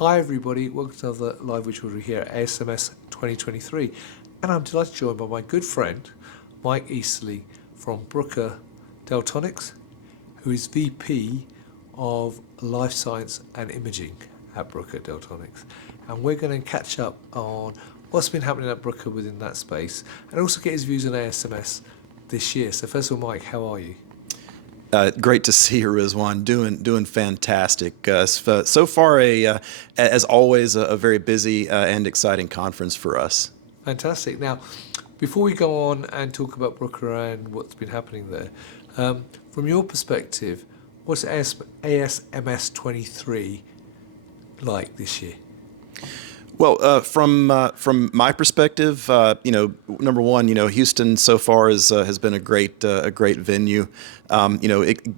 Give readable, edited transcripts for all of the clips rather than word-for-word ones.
Hi everybody, welcome to another live virtual here at ASMS 2023, and I'm delighted to join by my good friend Mike Easterling from Bruker Daltonics, who is VP of Life Science and Imaging at Bruker Daltonics, and we're going to catch up on what's been happening at Bruker within that space, and also get his views on ASMS this year. So first of all, Mike, how are you? Great to see you, Rizwan. Doing fantastic. So far, as always, a very busy and exciting conference for us. Fantastic. Now, before we go on and talk about Bruker and what's been happening there, from your perspective, what's ASMS 23 like this year? Well, from my perspective, number one, Houston so far has been a great venue.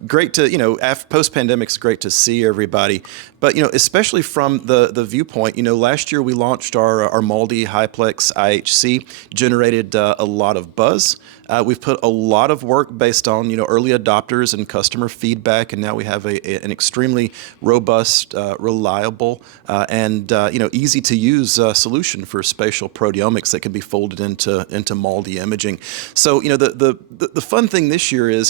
Great to after post-pandemic, it's great to see everybody. But especially from the viewpoint, last year we launched our multi-high-plex IHC, generated a lot of buzz. We've put a lot of work based on early adopters and customer feedback, and now we have an extremely robust, reliable, and easy to use solution for spatial proteomics that can be folded into MALDI imaging. So the fun thing this year is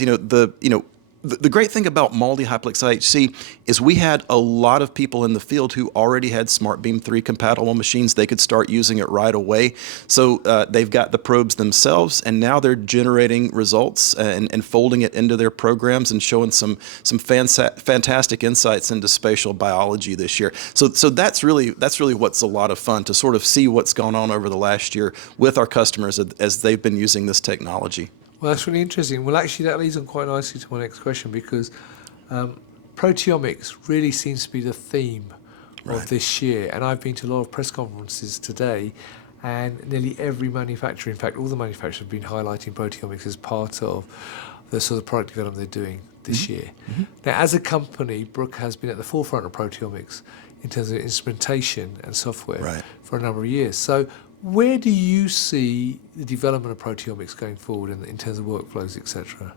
the great thing about multi-high-plex IHC is we had a lot of people in the field who already had SmartBeam 3 compatible machines. They could start using it right away. So they've got the probes themselves, and now they're generating results and folding it into their programs and showing some fantastic insights into spatial biology this year. So that's really what's a lot of fun, to sort of see what's gone on over the last year with our customers as they've been using this technology. Well, that's really interesting. Well, actually, that leads on quite nicely to my next question, because proteomics really seems to be the theme of this year. And I've been to a lot of press conferences today, and nearly every manufacturer, in fact, all the manufacturers have been highlighting proteomics as part of the sort of product development they're doing this year. Now, as a company, Bruker has been at the forefront of proteomics in terms of instrumentation and software for a number of years. So where do you see the development of proteomics going forward in terms of workflows, etc.?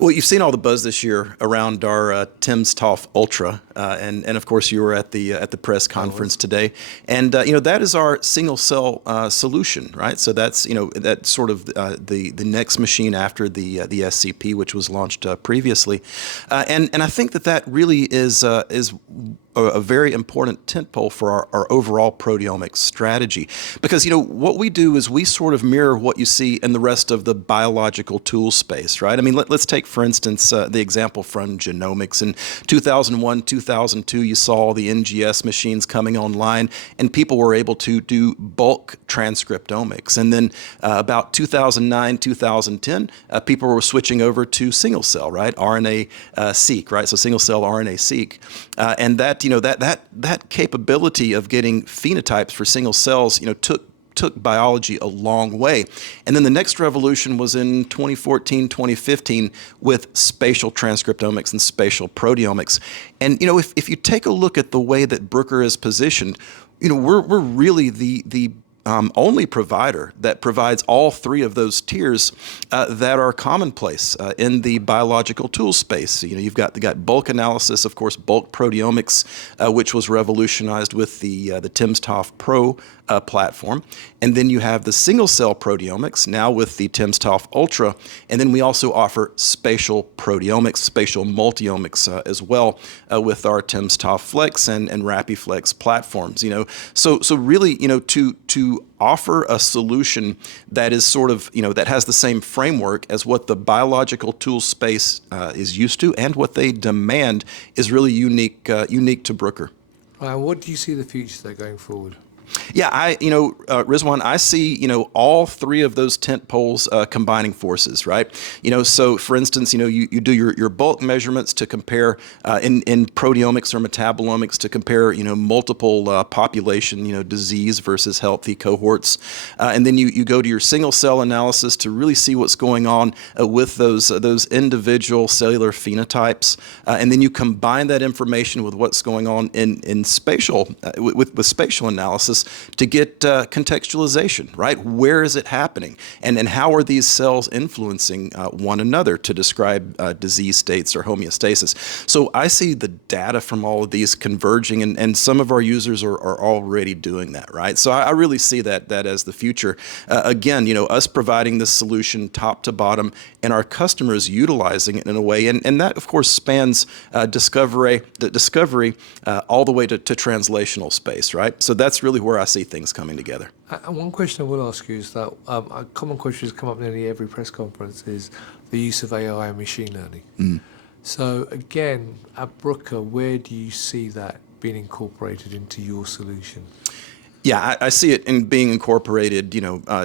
Well, you've seen all the buzz this year around our timsTOF Ultra, and of course you were at the press conference today, and that is our single cell solution, right? So that's that's sort of the next machine after the SCP, which was launched previously, and I think that really is a very important tentpole for our overall proteomics strategy, because what we do is we sort of mirror what you see in the rest of the biological tool space, right? I mean, let's take for instance the example from genomics. In 2001, 2002, you saw the NGS machines coming online, and people were able to do bulk transcriptomics. And then about 2009, 2010, people were switching over to single cell, right? RNA-seq, right? So single cell RNA-seq, and that that capability of getting phenotypes for single cells, took biology a long way. And then the next revolution was in 2014, 2015 with spatial transcriptomics and spatial proteomics. And if you take a look at the way that Bruker is positioned, we're really the only provider that provides all three of those tiers that are commonplace in the biological tool space. You've got bulk analysis, of course, bulk proteomics, which was revolutionized with the timsTOF Pro platform. And then you have the single cell proteomics now with the timsTOF Ultra. And then we also offer spatial proteomics, spatial multiomics as well with our timsTOF Flex and RapidFlex platforms. So really, to offer a solution that is sort of, that has the same framework as what the biological tool space is used to and what they demand is really unique to Bruker. What do you see the future there going forward? Yeah, Rizwan, I see, all three of those tent poles combining forces, right? So for instance, you do your bulk measurements to compare in proteomics or metabolomics to compare, multiple population, disease versus healthy cohorts. And then you go to your single cell analysis to really see what's going on with those individual cellular phenotypes. And then you combine that information with what's going on in spatial, with spatial analysis cells to get contextualization, right? Where is it happening? And how are these cells influencing one another to describe disease states or homeostasis? So I see the data from all of these converging, and some of our users are already doing that, right? So I really see that as the future. Again, us providing this solution top to bottom and our customers utilizing it in a way, and that of course spans discovery all the way to translational space, right? So that's really where I see things coming together. And one question I will ask you is that a common question that's come up nearly every press conference is the use of AI and machine learning. So again, at Bruker, where do you see that being incorporated into your solution? Yeah, I see it in being incorporated,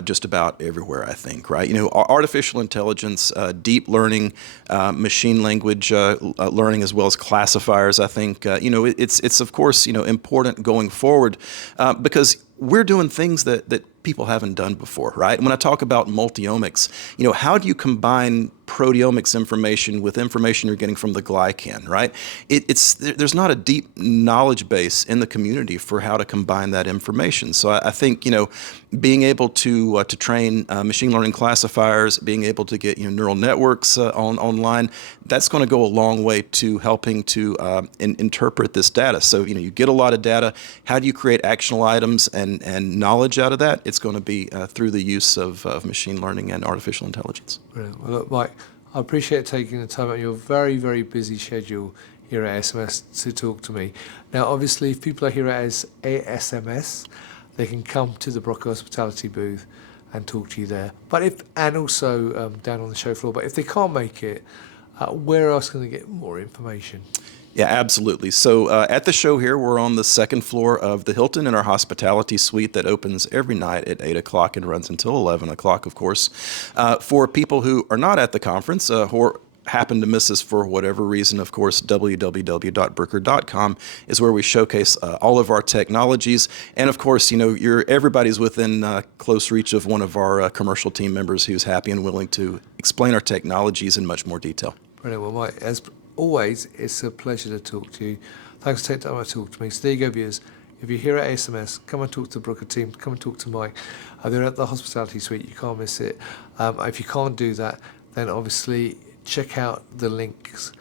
just about everywhere, I think, right? Artificial intelligence, deep learning, machine language learning, as well as classifiers, I think, it's of course, important going forward because we're doing things that people haven't done before, right? When I talk about multiomics, how do you combine proteomics information with information you're getting from the glycan, right? There's not a deep knowledge base in the community for how to combine that information. So I think, being able to train machine learning classifiers, being able to get neural networks online, that's going to go a long way to helping to interpret this data. So you get a lot of data. How do you create actionable items and knowledge out of that? It's going to be through the use of machine learning and artificial intelligence. Brilliant. Well, look, Mike, I appreciate taking the time out of your very, very busy schedule here at SMS to talk to me. Now, obviously, if people are here at ASMS, they can come to the Bruker Hospitality booth and talk to you there. And also down on the show floor. But if they can't make it, where else can they get more information? Yeah, absolutely. So at the show here, we're on the second floor of the Hilton in our hospitality suite that opens every night at 8 o'clock and runs until 11 o'clock, of course. For people who are not at the conference or happen to miss us for whatever reason, of course, www.bruker.com is where we showcase all of our technologies. And of course, everybody's within close reach of one of our commercial team members who's happy and willing to explain our technologies in much more detail. Brilliant. Well, Mike, as always, it's a pleasure to talk to you. Thanks for taking time to talk to me. So there you go, viewers. If you're here at ASMS, come and talk to the Bruker team. Come and talk to Mike. They're at the hospitality suite. You can't miss it. If you can't do that, then obviously check out the links.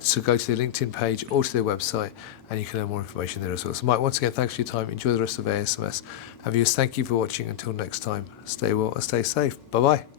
So go to their LinkedIn page or to their website, and you can learn more information there as well. So Mike, once again, thanks for your time. Enjoy the rest of ASMS. And viewers, thank you for watching. Until next time, stay well and stay safe. Bye-bye.